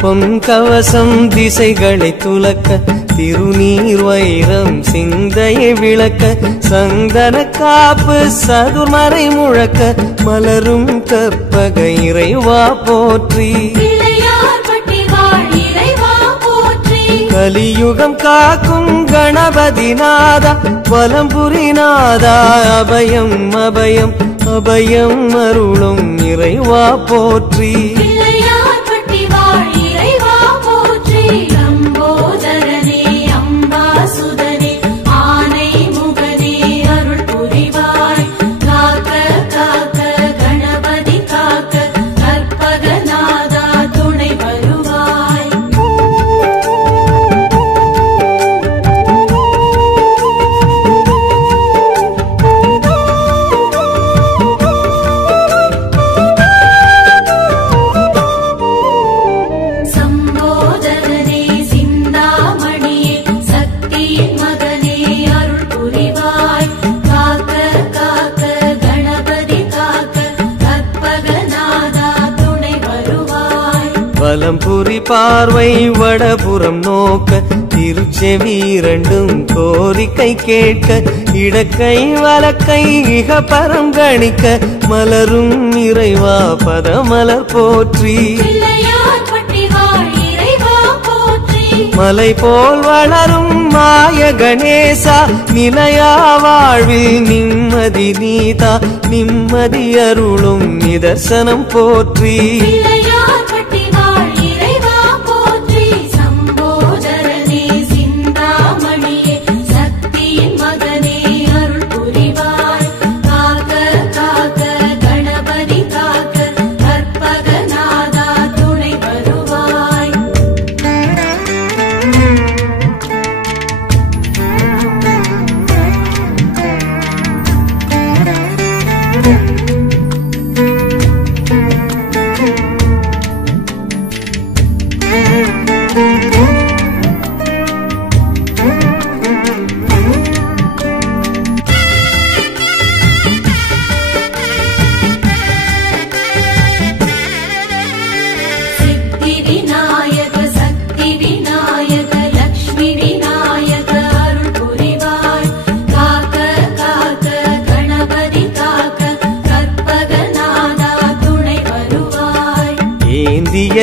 பொன்கவசம் திசைகளை துலக்க திருநீர் வைரம் சிந்தையை விளக்க சந்தன காப்பு சதுர்மறை முழக்க மலரும் கற்பக இறைவா போற்றி கலியுகம் காக்கும் கணபதி நாதா வலம்புரி நாதா அபயம் அபயம் அபயம் அருளும் இறைவா போற்றி வலம்புரி பார்வை வடபுறம் நோக்க திருச்செவி இரண்டும் கோரிக்கை கேட்க இடக்கை வலக்கை இகபரம் கணிக்க மலரும் இறைவா பதமலர் போற்றி மலை போல் வளரும் மாய கணேசா நிலையா வாழ்வில் நிம்மதி நீதா நிம்மதி அருளும் நிதர்சனம் போற்றி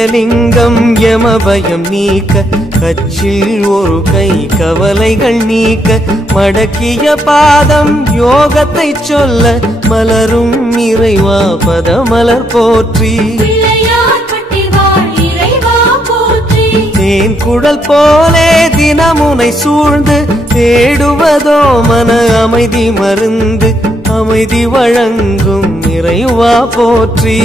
லிங்கம் யமபயம் நீக்க கச்சில் ஒரு கை கவலைகள் நீக்க மடக்கிய பாதம் யோகத்தை சொல்ல மலரும் இறைவா பதமலர் போற்றி தேன் குடல் போலே தினமுனை சூழ்ந்து தேடுவதோ மன அமைதி மருந்து அமைதி வழங்கும் இறைவா போற்றி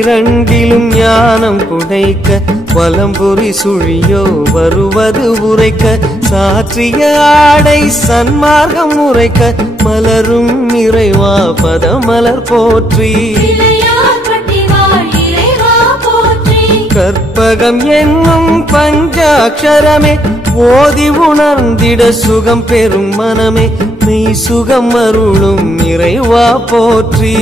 இரண்டிலும் ஞானம் புடைக்க வலம்புரி சுழியோ வருவது உரைக்க சாற்றிய ஆடை சன்மார்க்கம் உரைக்க மலரும் இறைவா பதமலர் போற்றி கற்பகம் என்னும் பஞ்சாட்சரமே ஓதி உணர்ந்திட சுகம் பெறும் மனமே மெய் சுகம் அருளும் இறைவா போற்றி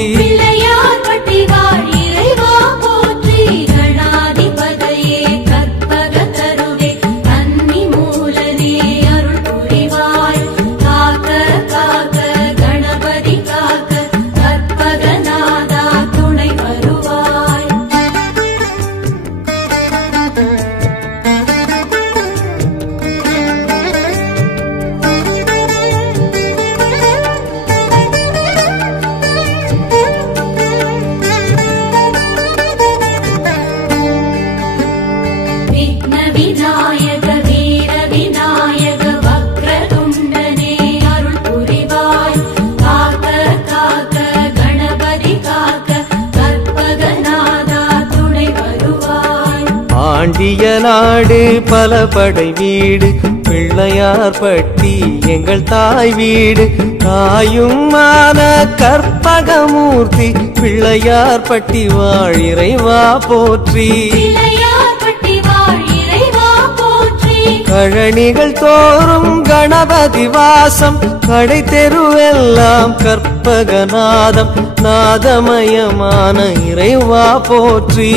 பாண்டிய நாடு பல படை வீடு பிள்ளையார் பட்டி எங்கள் தாய் வீடு தாயும் மான கற்பகமூர்த்தி பிள்ளையார் பட்டி வாழ் இறைவா போற்றி கழனிகள் தோறும் கணபதி வாசம் கடை தெருவெல்லாம் கற்பகநாதம் நாதமயமான இறைவா போற்றி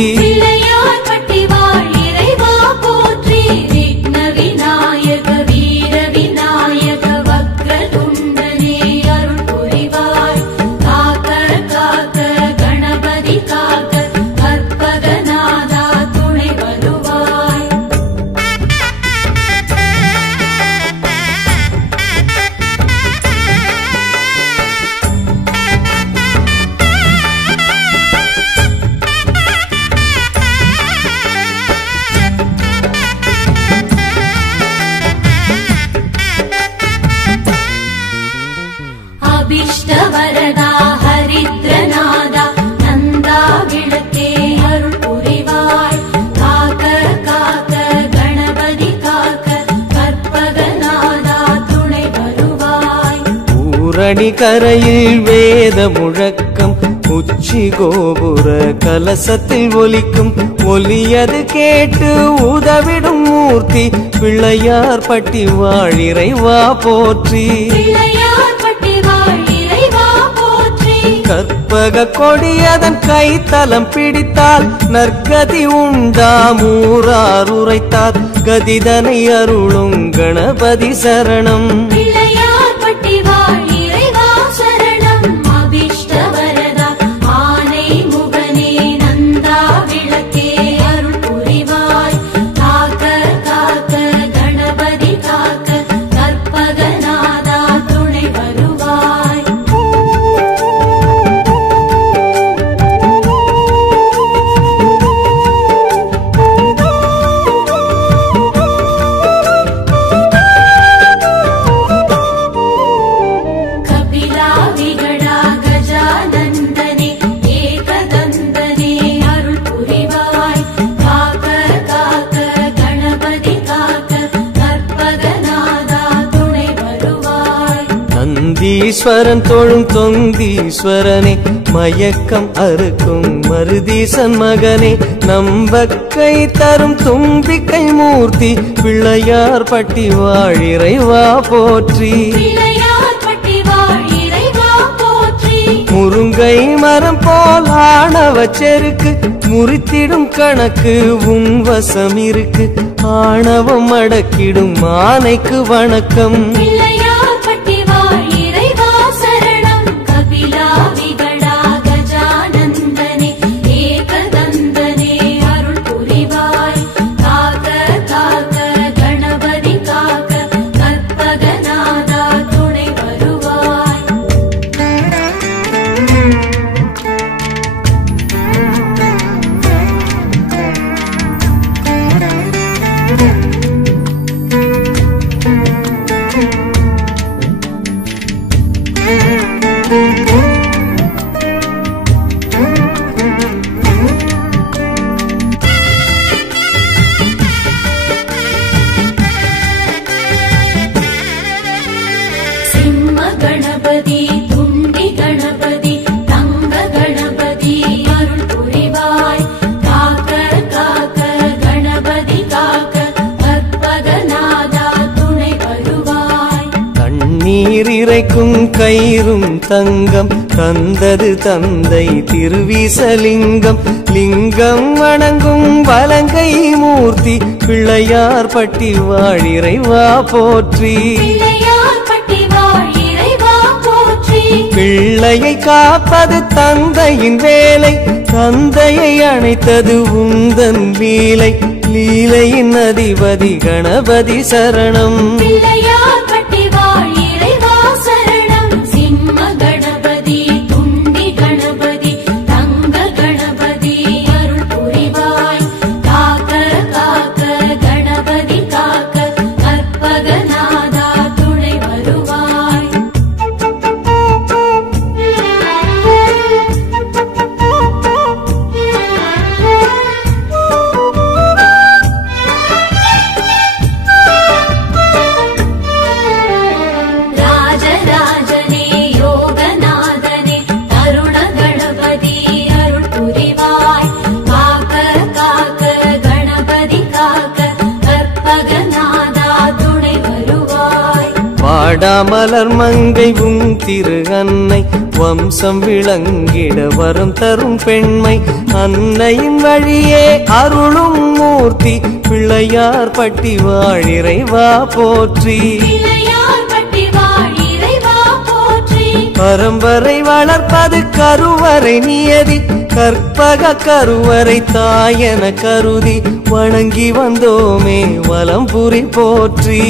கரையில் வேத முழக்கம் உச்சி கோபுர கலசத்தில் ஒலிக்கும் ஒலியது கேட்டு உதவிடும் மூர்த்தி பிள்ளையார் பட்டி வாழ் இறைவா போற்றி கற்பக கொடியதன் கைத்தலம் பிடித்தால் நற்கதி உண்டாம் ஊரார் உரைத்தார் கதிதனை அருளும் கணபதி சரணம் ஈஸ்வரன் தோழும் தொந்தீஸ்வரனே மயக்கம் அறுக்கும் மருதீசன் மகனே நம்பக்கை தரும் தும்பிக்கை மூர்த்தி பிள்ளையார் பட்டி வாழ் இறைவா போற்றி முருங்கை மரம் போல் ஆணவ செருக்கு முறித்திடும் கணக்கு உன் வசம் இருக்கு ஆணவம் அடக்கிடும் ஆனைக்கு வணக்கம் இறைக்கும் கயிறும் தங்கம் தந்தது தந்தை திருவிசலிங்கம் லிங்கம் வணங்கும் வலங்கை மூர்த்தி பிள்ளையார் பட்டி வாழ் இறைவா போற்றி பிள்ளையை காப்பது தந்தையின் வேலை தந்தையை அணைத்தது உந்தன் லீலை லீலையின் அதிபதி கணபதி சரணம் வாடாமலர் மங்கை உன் திரு அன்னை வம்சம் விளங்கிட வரம் தரும் பெண்மை அன்னையின் வழியே அருளும் மூர்த்தி பிள்ளையார் பட்டி வாழிறைவா போற்றி பரம்பரை வளர்ப்பது கருவறை நியதி கற்பக கருவறை தாயன கருதி வணங்கி வந்தோமே வலம்புரி போற்றி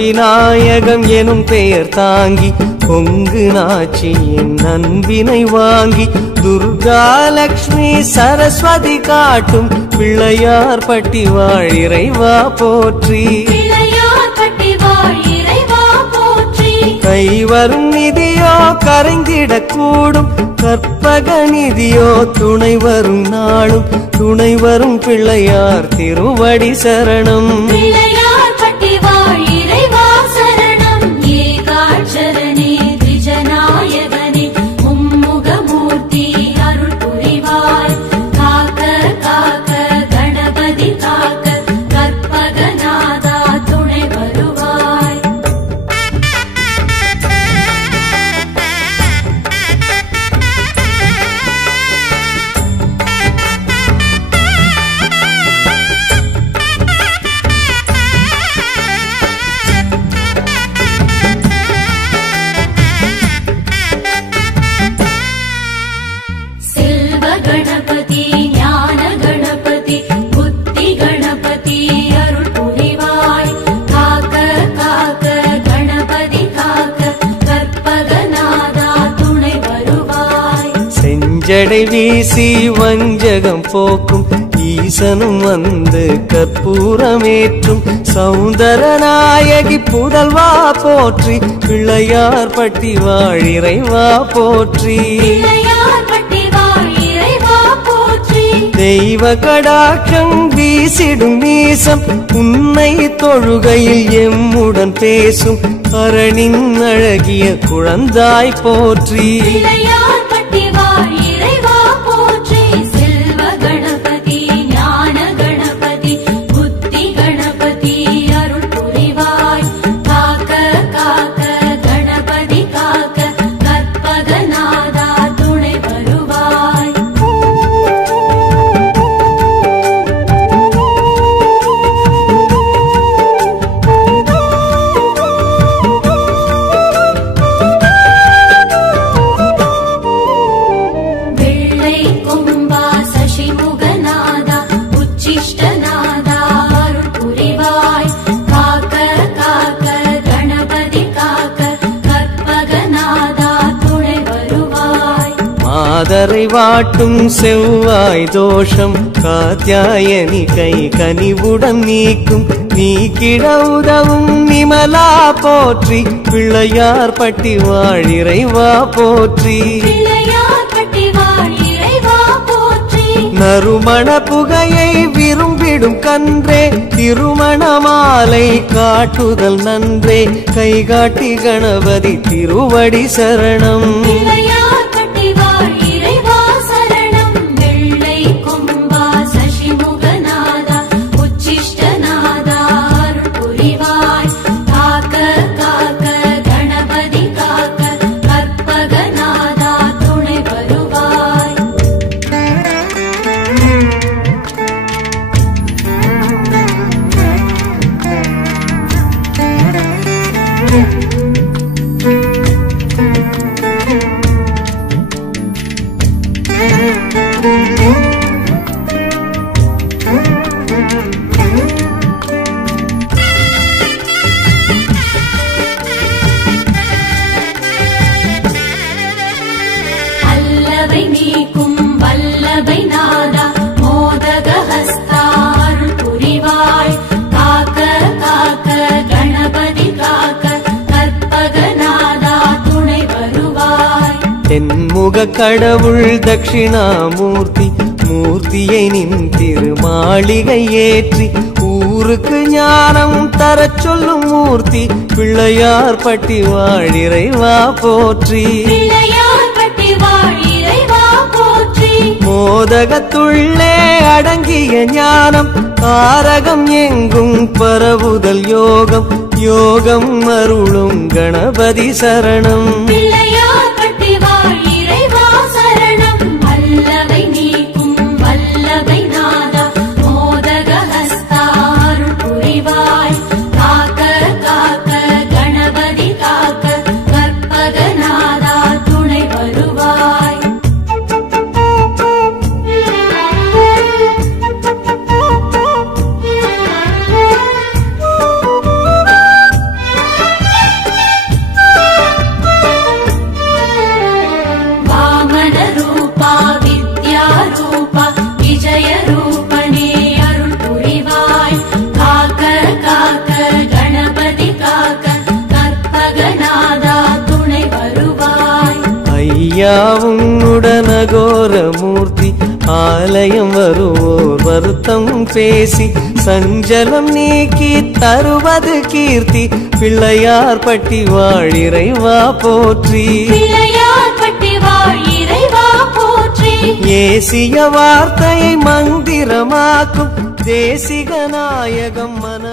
விநாயகம் எனும் பெயர் தாங்கி பொங்கு நாச்சியின் அன்பினை வாங்கி துர்கா லக்ஷ்மி சரஸ்வதி காட்டும் பிள்ளையார் பட்டி வாழிறைவா போற்றி கைவரும் நிதியோ கரைந்திடக்கூடும் கற்பக நிதியோ துணை வரும் நாளும் துணை வரும் பிள்ளையார் திருவடி சரணம் ஜடை வீசி வஞ்சகம் போக்கும் ஈசனும் வந்து கற்பூரமேற்றும் சௌந்தர நாயகி புதல்வா போற்றி பிள்ளையார் பட்டி வாழிறைவா போற்றி தெய்வ கடாட்சம் வீசிடும் நீசம் உன்னை தொழுகையில் எம்முடன் பேசும் அரணின் அழகிய குழந்தாய் போற்றி மாதரை வாட்டும் செவ்வாய் தோஷம் காத்யாயனி கை கனிவுடன் நீக்கும் நீக்கிட உதவும் நிமலா போற்றி பிள்ளையார் பட்டி வாழிறைவா போற்றி நறுமண புகையை விரும்பிடும் கன்றே திருமண மாலை காட்டுதல் நன்றே கைகாட்டி கணபதி திருவடி சரணம் மும்முக கடவுள் தட்சிணாமூர்த்தி மூர்த்தியை நின் திருமாளிகை ஏற்றி ஊருக்கு ஞானம் தரச் சொல்லும் மூர்த்தி பிள்ளையார் பட்டி வாழிறைவா போற்றி மோதகத்துள்ளே அடங்கிய ஞானம் தாரகம் எங்கும் பரவுதல் யோகம் யோகம் அருளும் கணபதி சரணம் உன்னுடனகோர மூர்த்தி ஆலயம் வருவோர் வருத்தம் பேசி சஞ்சலம் நீக்கி தருவது கீர்த்தி பிள்ளையார் பட்டி வாழிறைவா போற்றி ஏசிய வார்த்தையை மந்திரமாக்கும் தேசிக நாயகம் மன